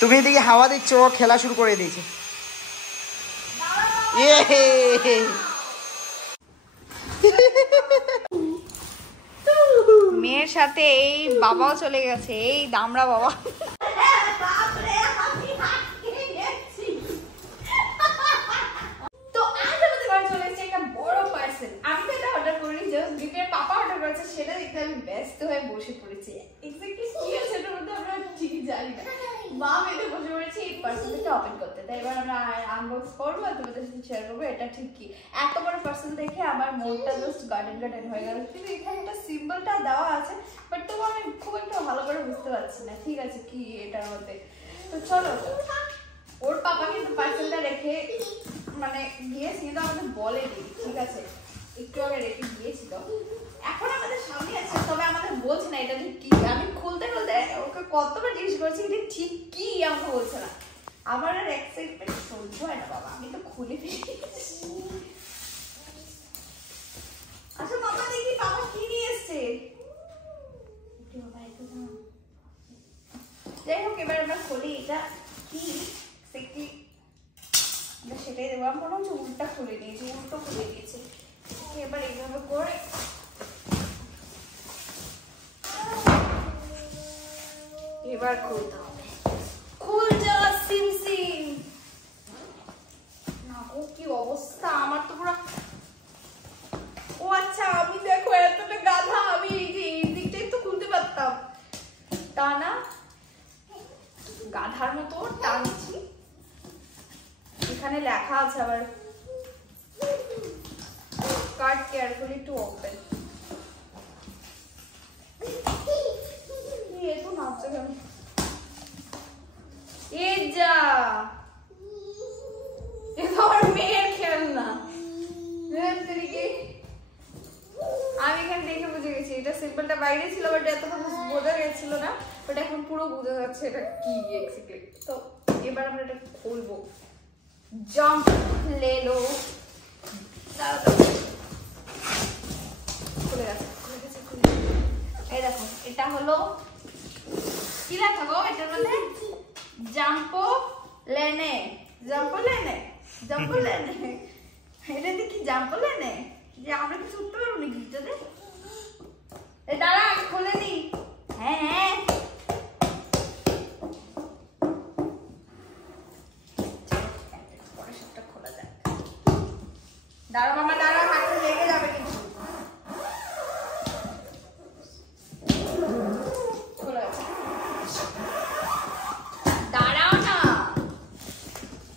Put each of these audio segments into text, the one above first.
তুমি এদিকে হাওয়া দিচ্ছ, ও খেলা শুরু করে দিয়েছে। মেয়ের সাথে এই বাবাও চলে গেছে, এই দামড়া বাবা। তো আজ আমাদের বাড়ি চলে এসেছে একটা বড় পার্সেল। আমি তো এটা অর্ডার করিনি, জাস্ট দীপের পাপা অর্ডার করেছে, সেটা দেখতে আমি ব্যস্ত হয়ে বসে পড়েছি। এক্স্যাক্টলি কি আছে এটার মধ্যে আমরা ঠিকই জানি না। মা মেয়ে বসে পড়েছি এই পার্সেলটা ওপেন করতে। তাই এবার আমরা আনবক্স করবো, তোমাদের সাথে শেয়ার করবো এটা ঠিক কি। এত বড় পার্সেল দেখে আমার মনটা জাস্ট গার্ডেন হয়ে গেল। কিন্তু এখানে একটা সিম্বলটা দেওয়া আছে, বাট তবু আমি খুব একটা ভালো করে বুঝতে পারছি না ঠিক আছে কি এটার মধ্যে। তো চলো, ওর পাপা কিন্তু পার্সেলটা রেখে মানে গিয়েছে, কিন্তু আমাদের বলেনি ঠিক আছে, একটু আগে রেখে গিয়েছিল। এখন আমাদের সামনে আছে, তবে আমাদের বলছে না এটা ঠিক কি। আমি খুলতে ওকে কতবার জিজ্ঞেস করছি এটা ঠিক কি, আমাকে বলছে না। আমার আর এক্সাইটমেন্ট সহ্য হয় না বাবা, আমি তো খুলে ফেলি। আচ্ছা বাবা দেখি বাবা কি নিয়ে এসছে। যাই হোক এবার আমরা খুলি এটা কি সেটাই দেবো। আমার মনে হচ্ছে উল্টা খুলে নিয়েছি, উল্টো খুলে দিয়েছে। এবার এইভাবে করে এবার খুলতে হবে। খুল যাওয়া সিম সিম না, ও কি অবস্থা আমার তো পুরো। ও আচ্ছা, আমি দেখো এতটা গাধা, আমি এই যে এই দিকটাই তো খুলতে পারতাম, তা না গাধার মতো টানছি। এখানে লেখা আছে আবার কাট কেয়ারফুলি টু ওপেন। তো নাচছে কেন এ যা, এ তো আমার মেয়ের খেলনা। আমি এখানে দেখে বুঝে গেছি এটা সিম্পলটা বাইরে ছিল, বাট এতটা বোঝা গেছিল না, বাট এখন পুরো বোঝা যাচ্ছে এটা কি এক্স্যাক্টলি। তো এবার আমরা এটা খুলবো। জাম্প ले लो, খুলে গেছে। এই দেখো এটা হলো কি লেখা গো এটার মধ্যে, জাম্পো লেনে, জাম্পো লেনে, জাম্পো লেনে। এটা কি জাম্পো লেনে, যে আমরা কিছু উঠতে পারবো নাকি এটাতে? এই দাঁড়া আমি খুলে নি। হ্যাঁ হ্যাঁ দাঁড়া মামা দাঁড়া, হাতে লেগে যাবে কিন্তু। দাঁড়াও না,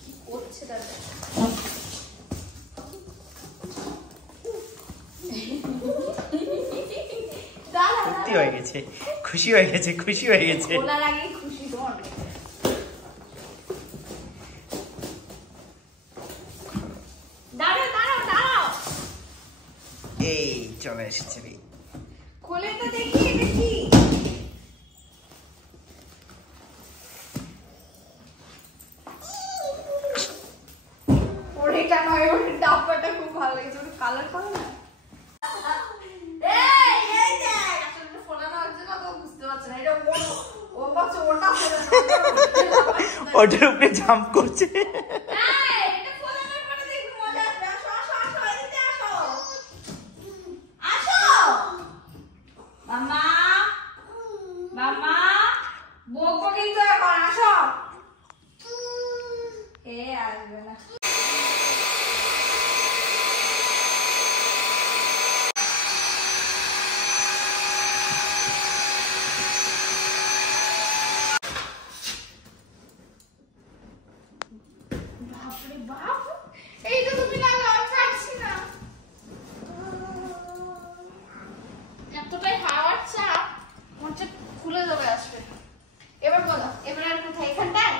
কি করছে দাদা। সত্যি হয়ে গেছে, খুশি হয়ে গেছে, খুশি হয়ে গেছে। ওনার আগে খুশি তোমার। এই চলে এসেছে রে, খুলে তো দেখি এটা কি। ওরে কেন ওর ডাব্বাটা খুব ভালো লাগছে, ওর কালার ভালো না। এই এই দেখ আসলে ফোনানো হচ্ছে না তো বুঝতে পারছ না, এটা ও বাচ্চা ওটা ফোনা ওটার উপরে জাম্প করছে। খুলে যাবে আসবে। এবার বলো এবার আর কোথায়, এখানটায়?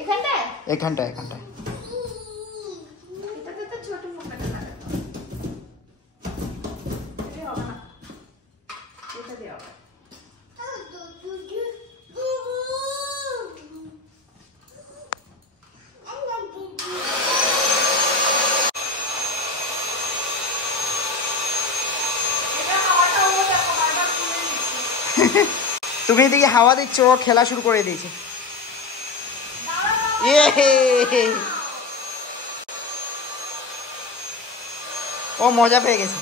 এখানটায় এখানটায় এখানটায় এটাতে তো ছোট মোটাটা লাগাতো, এটা হবে না, এটা দেওয়া হবে। তুমি এদিকে হাওয়া দিচ্ছ, ও খেলা শুরু করে দিয়েছে। ও মজা পেয়ে গেছে।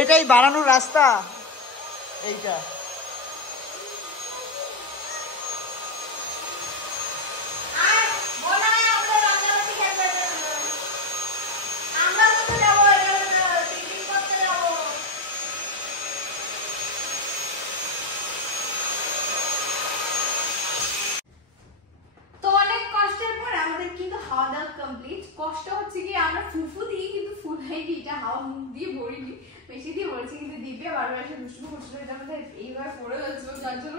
এটাই বাড়ানোর রাস্তা, এইটা। কষ্ট হচ্ছে কি আমরা ফুফু দিয়ে কিন্তু ফুলাইনি, এটা হাওয়া মুখ দিয়ে ভরিনি, বেশি দিয়ে ভরেছি। কিন্তু দিব্যা বারবার এসে দুষ্টু করছিল, এটা আমাদের এইবার পড়ে যাচ্ছিল, যার জন্য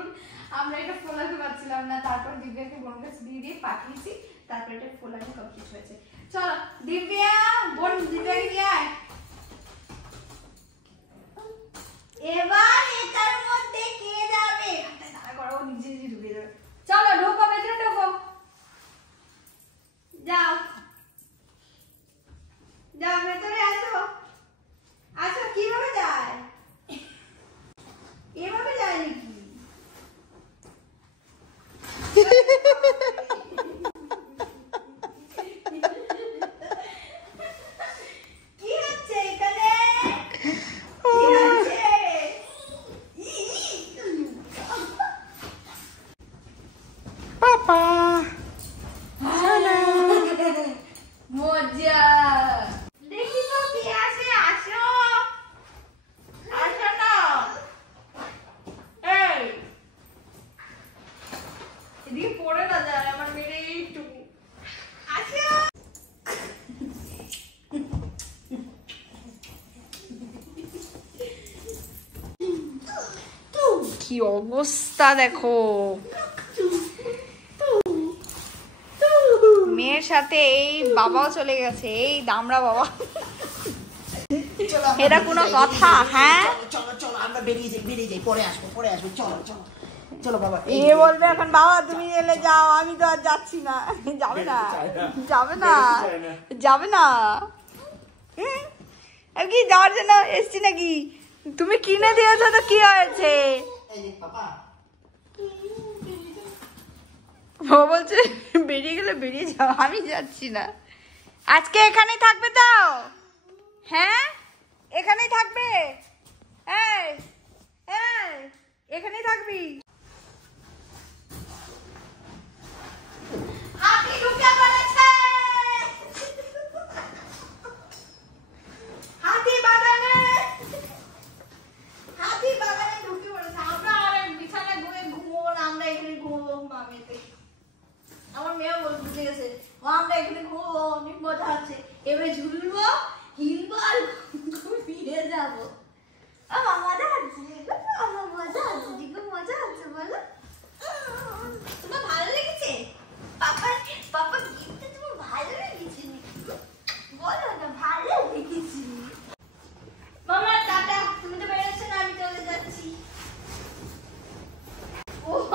আমরা এটা ফোলাতে পারছিলাম না। তারপর দিব্যাকে বোন কাছে দিয়ে পাঠিয়েছি, তারপর এটা ফোলানো কমপ্লিট হয়েছে। চলো দিব্যা, বোন দিব্যাকে দিয়ে আয়। এবার এটার মধ্যে কে যাবে? দাঁড়া করো, নিজে নিজে ঢুকে যাবে। চলো ঢোকো, ভেতরে ঢোকো, যাও যাও ভেতরে আসো। আচ্ছা কিভাবে যায়? এভাবে যায় নাকি? কি হচ্ছে এখানে? কি হচ্ছে? পাপা মজা দেখি তো কি আছে। আসো আসো না, এই এদিকে পড়ে না যায় আমার মেরে এইটুকু। আসো কি অবস্থা দেখো, মেয়ের সাথে এই বাবাও চলে গেছে, এই দামড়া বাবা। এটা কোনো কথা? হ্যাঁ চলো চলো আমরা বেরিয়ে যাই, বেরিয়ে যাই, পরে আসবো, পরে আসবো। চলো চলো চলো বাবা। এ বলবে এখন বাবা তুমি এলে যাও, আমি তো আর যাচ্ছি না। যাবে না, যাবে না, যাবে না। আর কি যাওয়ার জন্য এসছি নাকি? তুমি কিনে দিয়েছো তো কি হয়েছে? ও বলছে বেরিয়ে গেলে বেরিয়ে যাও, আমি যাচ্ছি না। আজকে এখানেই থাকবে তো? হ্যাঁ এখানেই থাকবে, এই এই এখানেই থাকবি। হাতি ঢুকে পড়েছে, হাতি বাগানে, হাতি বাগানে ঢুকে পড়েছে। আমরা আর বিছানায় ঘুমোবো না, আমরা এখানে ঘুমোবো মামিতে। আমার মেয়েও বুঝে গেছে, আমরা এখানে ঘুমোবো, অনেক মজা আছে। এবারে ঝুলবো, হিলবো আর ঘুমিয়ে যাবো। আমার মজা হচ্ছে, আমার মজা হচ্ছে, দিকে মজা হচ্ছে। বলো তোমার ভালো লেগেছে? পাপা পাপা গিফটটা তোমার ভালো লেগেছে? বলো না ভালো লেগেছে। মামা টাটা, তুমি তো বেরোচ্ছ না, আমি চলে যাচ্ছি। ওরে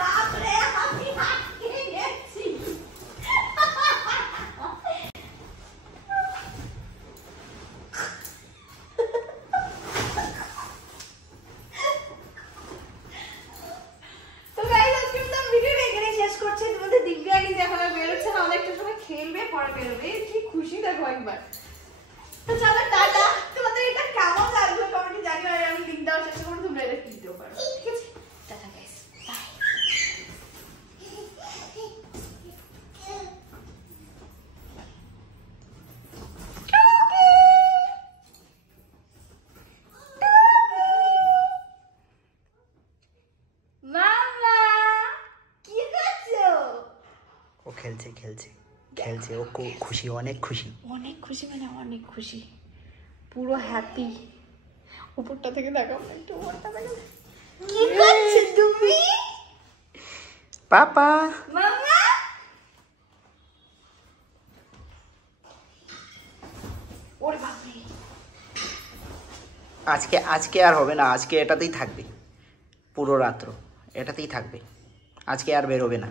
বাপরে, আমি আটকে গেছি। তো গাইস আজকে তো ভিডিওটা এখানে শেষ করছি। তোমাদের দিব্যা কিন্তু এখন আর বেরোচ্ছে না, অনেকটা সময় খেলবে, পরে বেরোবে। কি খুশি দেখো একবার। তো চলো টাটা। তোমাদের এটা কেমন লাগলো কমেন্টে জানিও, আর আমি লিংক দেওয়ার চেষ্টা করবো, তোমরা এটা কিনতেও পারো। ঠিক আছে, টাটা গাইস, বাই। মামা কি করছো? ও খেলছে খেলছে খেলছে, ও খুশি, অনেক খুশি, অনেক খুশি, মানে অনেক খুশি, পুরো হ্যাপি। উপরটা থেকে দেখাও না, একটু উপরটা দেখাও। কি করছো তুমি? পাপা মামা ওরে বাপরে, আজকে আজকে আর হবে না, আজকে এটাতেই থাকবে পুরো রাত্র, এটাতেই থাকবে, আজকে আর বেরোবে না।